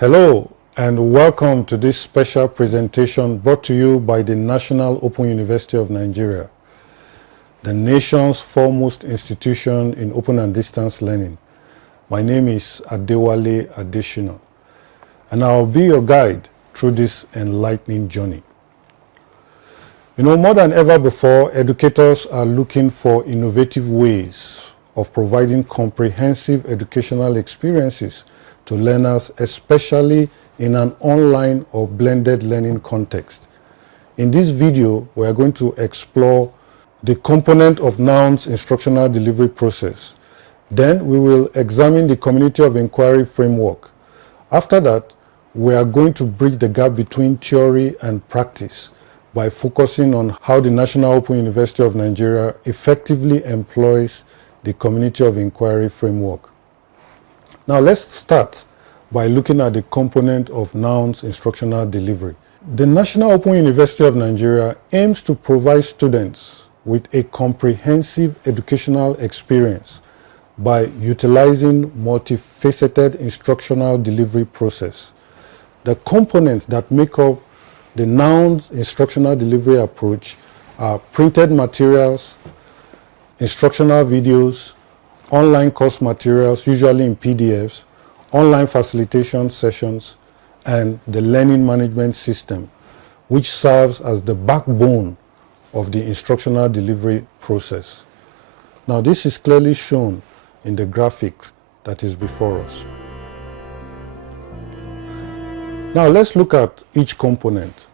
Hello and welcome to this special presentation brought to you by the National Open University of Nigeria, the nation's foremost institution in open and distance learning. My name is Adewale Adeshina, and I'll be your guide through this enlightening journey. More than ever before, educators are looking for innovative ways of providing comprehensive educational experiences to learners, especially in an online or blended learning context. In this video, we are going to explore the component of NOUN's instructional delivery process. Then we will examine the community of inquiry framework. After that, we are going to bridge the gap between theory and practice by focusing on how the National Open University of Nigeria effectively employs the community of inquiry framework. Now let's start by looking at the component of NOUN's instructional delivery. The National Open University of Nigeria aims to provide students with a comprehensive educational experience by utilizing multifaceted instructional delivery process. The components that make up the NOUN's instructional delivery approach are printed materials, instructional videos, online course materials, usually in PDFs, online facilitation sessions, and the learning management system, which serves as the backbone of the instructional delivery process. Now, this is clearly shown in the graphics that is before us. Now, let's look at each component.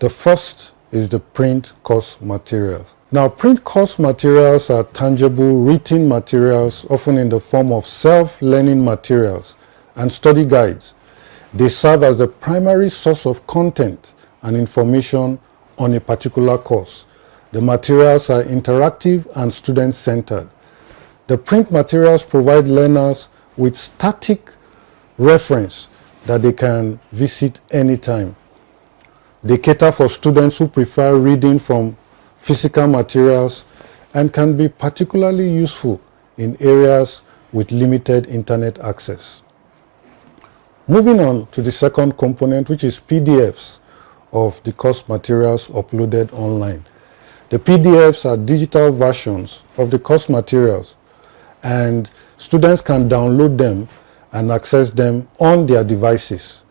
The first is the print course materials. Now, print course materials are tangible written materials, often in the form of self-learning materials and study guides. They serve as the primary source of content and information on a particular course. The materials are interactive and student-centered. The print materials provide learners with static reference that they can visit anytime. They cater for students who prefer reading from physical materials and can be particularly useful in areas with limited internet access. Moving on to the second component, which is PDFs of the course materials uploaded online. The PDFs are digital versions of the course materials, and students can download them and access them on their devices.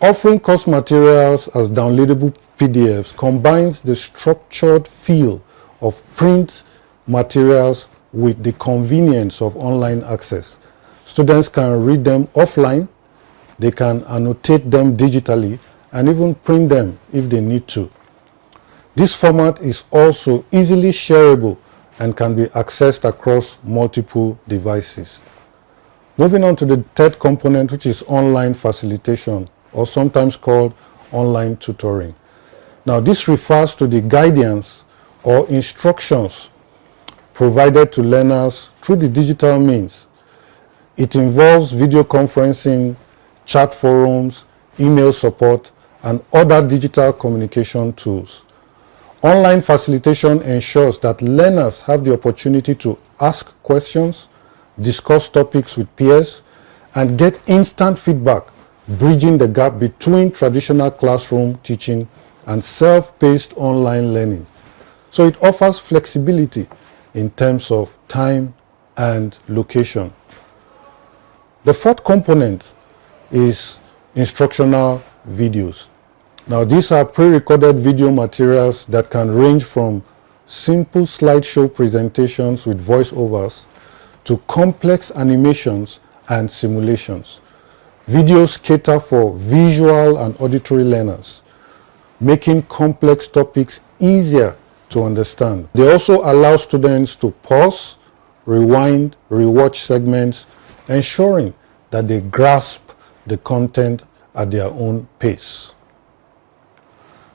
Offering course materials as downloadable PDFs combines the structured feel of print materials with the convenience of online access. Students can read them offline, they can annotate them digitally, and even print them if they need to. This format is also easily shareable and can be accessed across multiple devices. Moving on to the third component, which is online facilitation, or sometimes called online tutoring. Now, this refers to the guidance or instructions provided to learners through the digital means. It involves video conferencing, chat forums, email support, and other digital communication tools. Online facilitation ensures that learners have the opportunity to ask questions, discuss topics with peers, and get instant feedback, bridging the gap between traditional classroom teaching and self-paced online learning. So it offers flexibility in terms of time and location. The fourth component is instructional videos. Now, these are pre-recorded video materials that can range from simple slideshow presentations with voiceovers to complex animations and simulations. Videos cater for visual and auditory learners, making complex topics easier to understand. They also allow students to pause, rewind, rewatch segments, ensuring that they grasp the content at their own pace.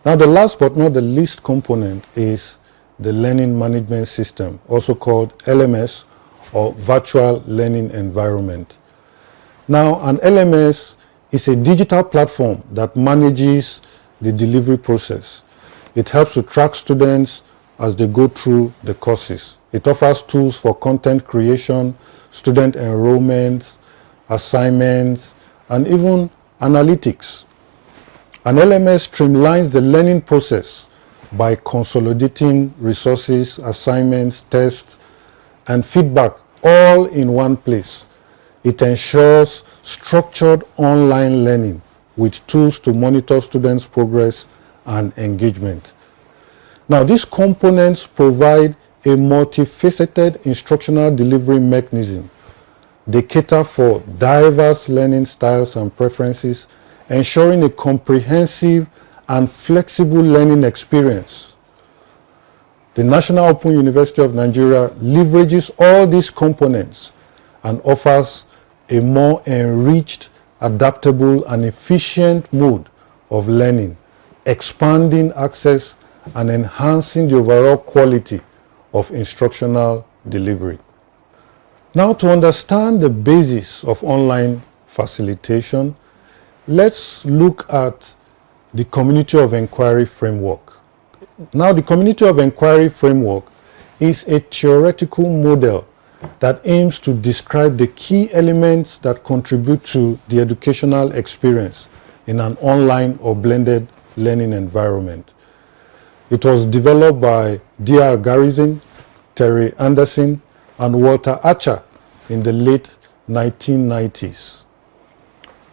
Now, the last but not the least component is the learning management system, also called LMS, or virtual learning environment. Now, an LMS is a digital platform that manages the delivery process. It helps to track students as they go through the courses. It offers tools for content creation, student enrollment, assignments, and even analytics. An LMS streamlines the learning process by consolidating resources, assignments, tests, and feedback all in one place. It ensures structured online learning with tools to monitor students' progress and engagement. Now, these components provide a multifaceted instructional delivery mechanism. They cater for diverse learning styles and preferences, ensuring a comprehensive and flexible learning experience. The National Open University of Nigeria leverages all these components and offers a more enriched, adaptable, and efficient mode of learning, expanding access and enhancing the overall quality of instructional delivery. Now, to understand the basis of online facilitation, let's look at the Community of Inquiry framework. Now, the Community of Inquiry framework is a theoretical model that aims to describe the key elements that contribute to the educational experience in an online or blended learning environment. It was developed by D.R. Garrison, Terry Anderson, and Walter Archer in the late 1990s.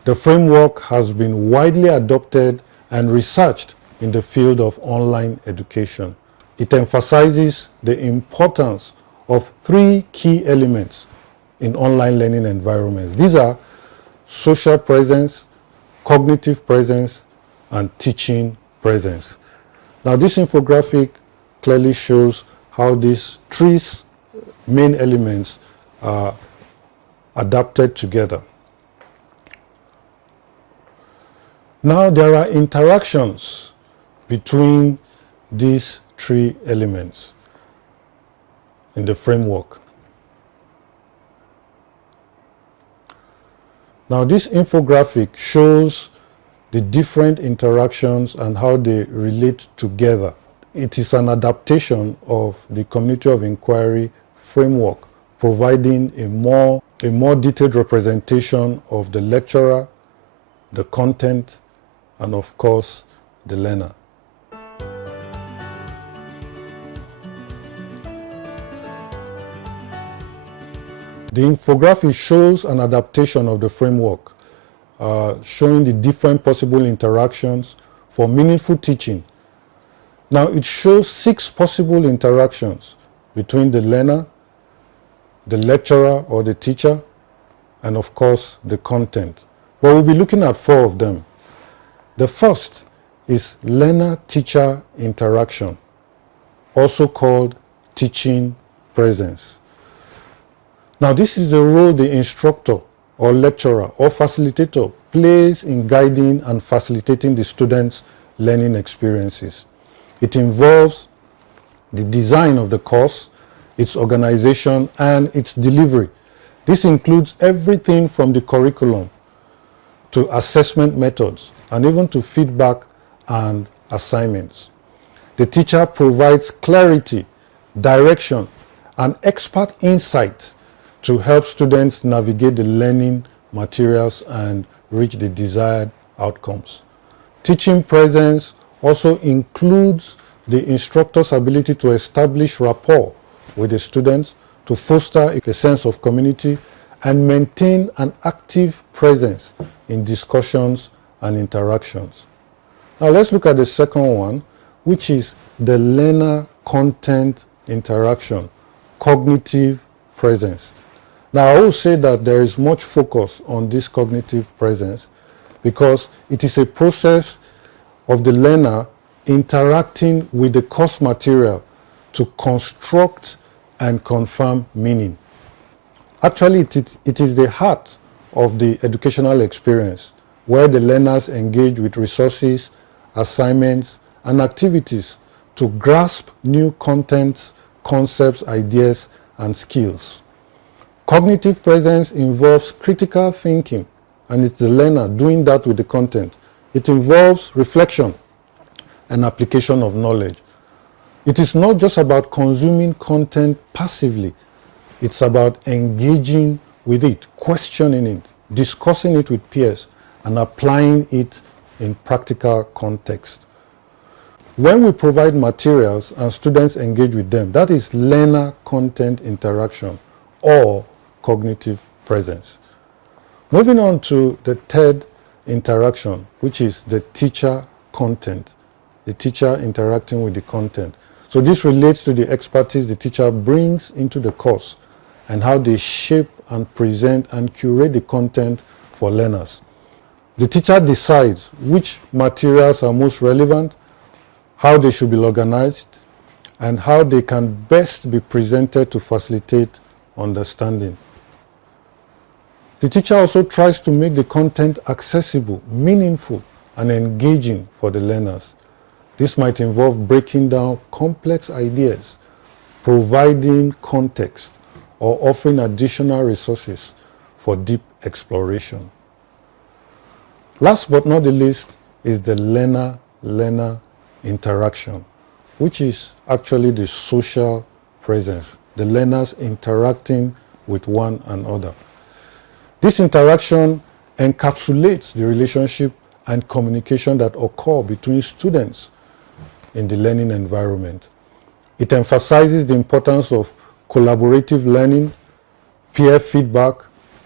The framework has been widely adopted and researched in the field of online education. It emphasizes the importance of three key elements in online learning environments. These are social presence, cognitive presence, and teaching presence. Now, this infographic clearly shows how these three main elements are adapted together. Now, there are interactions between these three elements in the framework. Now, this infographic shows the different interactions and how they relate together. It is an adaptation of the Community of Inquiry framework, providing a more detailed representation of the lecturer, the content, and of course, the learner. The infographic shows an adaptation of the framework, showing the different possible interactions for meaningful teaching. Now, it shows 6 possible interactions between the learner, the lecturer or the teacher, and of course, the content. But we'll be looking at 4 of them. The first is learner-teacher interaction, also called teaching presence. Now, this is the role the instructor or lecturer or facilitator plays in guiding and facilitating the students' learning experiences. It involves the design of the course, its organization, and its delivery. This includes everything from the curriculum to assessment methods and even to feedback and assignments. The teacher provides clarity, direction, and expert insight to help students navigate the learning materials and reach the desired outcomes. Teaching presence also includes the instructor's ability to establish rapport with the students, to foster a sense of community, and maintain an active presence in discussions and interactions. Now, let's look at the second one, which is the learner-content interaction, cognitive presence. Now, I will say that there is much focus on this cognitive presence because it is a process of the learner interacting with the course material to construct and confirm meaning. Actually, it is the heart of the educational experience where the learners engage with resources, assignments, and activities to grasp new contents, concepts, ideas, and skills. Cognitive presence involves critical thinking, and it's the learner doing that with the content. It involves reflection and application of knowledge. It is not just about consuming content passively. It's about engaging with it, questioning it, discussing it with peers, and applying it in practical context. When we provide materials and students engage with them, that is learner-content interaction or cognitive presence. Moving on to the third interaction, which is the teacher content, the teacher interacting with the content. So this relates to the expertise the teacher brings into the course and how they shape and present and curate the content for learners. The teacher decides which materials are most relevant, how they should be organized, and how they can best be presented to facilitate understanding. The teacher also tries to make the content accessible, meaningful, and engaging for the learners. This might involve breaking down complex ideas, providing context, or offering additional resources for deep exploration. Last but not the least is the learner-learner interaction, which is actually the social presence, the learners interacting with one another. This interaction encapsulates the relationship and communication that occur between students in the learning environment. It emphasizes the importance of collaborative learning, peer feedback,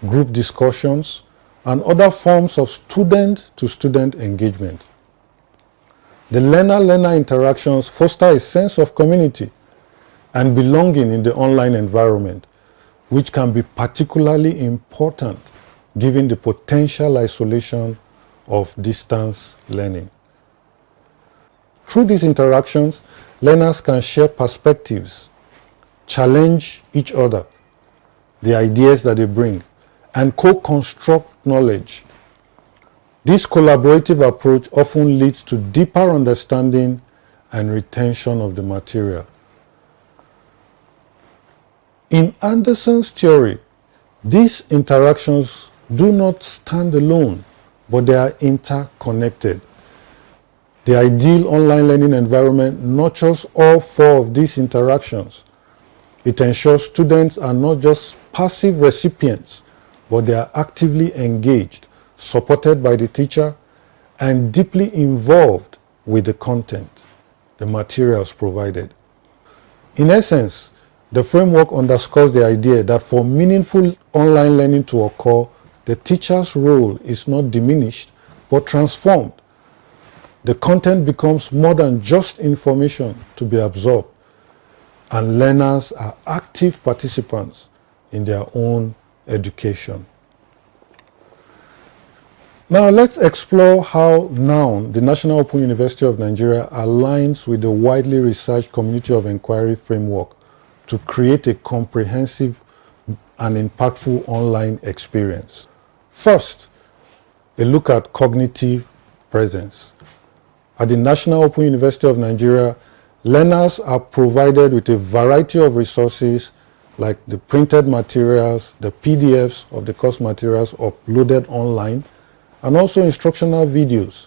group discussions, and other forms of student-to-student engagement. The learner-learner interactions foster a sense of community and belonging in the online environment, which can be particularly important given the potential isolation of distance learning. Through these interactions, learners can share perspectives, challenge each other, the ideas that they bring, and co-construct knowledge. This collaborative approach often leads to deeper understanding and retention of the material. In Anderson's theory, these interactions do not stand alone, but they are interconnected. The ideal online learning environment nurtures all four of these interactions. It ensures students are not just passive recipients, but they are actively engaged, supported by the teacher, and deeply involved with the content, the materials provided. In essence, the framework underscores the idea that for meaningful online learning to occur, the teacher's role is not diminished, but transformed. The content becomes more than just information to be absorbed, and learners are active participants in their own education. Now let's explore how NOUN, the National Open University of Nigeria, aligns with the widely researched community of inquiry framework to create a comprehensive and impactful online experience. First, a look at cognitive presence. At the National Open University of Nigeria, learners are provided with a variety of resources like the printed materials, the PDFs of the course materials uploaded online, and also instructional videos.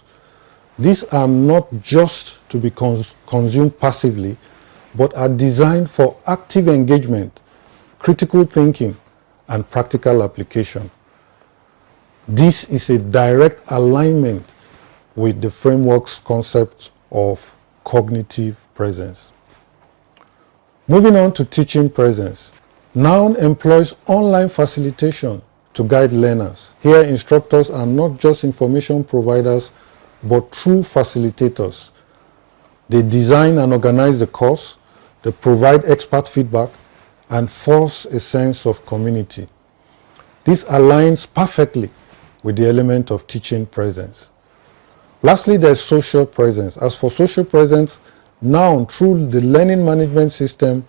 These are not just to be consumed passively, but are designed for active engagement, critical thinking, and practical application. This is a direct alignment with the framework's concept of cognitive presence. Moving on to teaching presence. NOUN employs online facilitation to guide learners. Here, instructors are not just information providers, but true facilitators. They design and organize the course, they provide expert feedback, and force a sense of community. This aligns perfectly with the element of teaching presence. Lastly, there's social presence. As for social presence, NOUN, through the learning management system,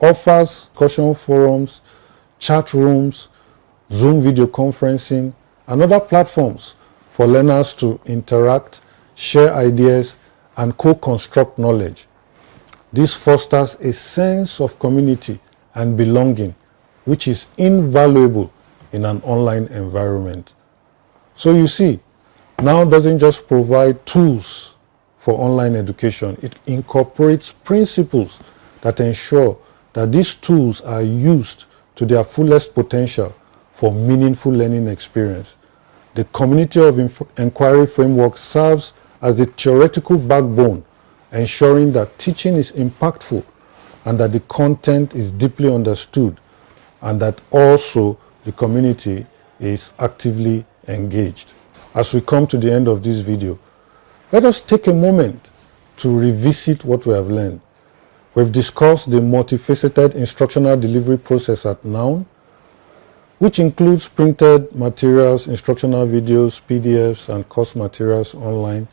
offers discussion forums, chat rooms, Zoom video conferencing, and other platforms for learners to interact, share ideas, and co-construct knowledge. This fosters a sense of community and belonging, which is invaluable in an online environment. So you see, NOUN doesn't just provide tools for online education, it incorporates principles that ensure that these tools are used to their fullest potential for meaningful learning experience. The community of inquiry framework serves as the theoretical backbone, ensuring that teaching is impactful and that the content is deeply understood, and that also the community is actively engaged. As we come to the end of this video, let us take a moment to revisit what we have learned. We've discussed the multifaceted instructional delivery process at Noun, which includes printed materials, instructional videos, PDFs, and course materials online,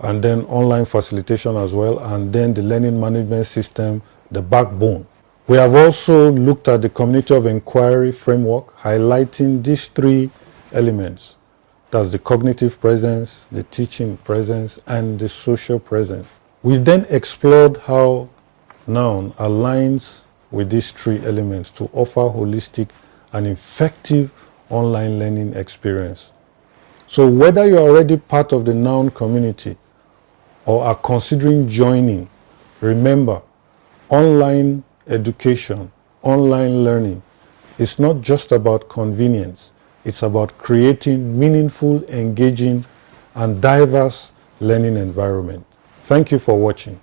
and then online facilitation as well, and then the learning management system, the backbone. We have also looked at the community of inquiry framework, highlighting these three elements. That's the cognitive presence, the teaching presence, and the social presence. We then explored how Noun aligns with these three elements to offer holistic and effective online learning experience. So whether you are already part of the Noun community or are considering joining, remember, online education, online learning is not just about convenience. It's about creating meaningful, engaging, and diverse learning environment. Thank you for watching.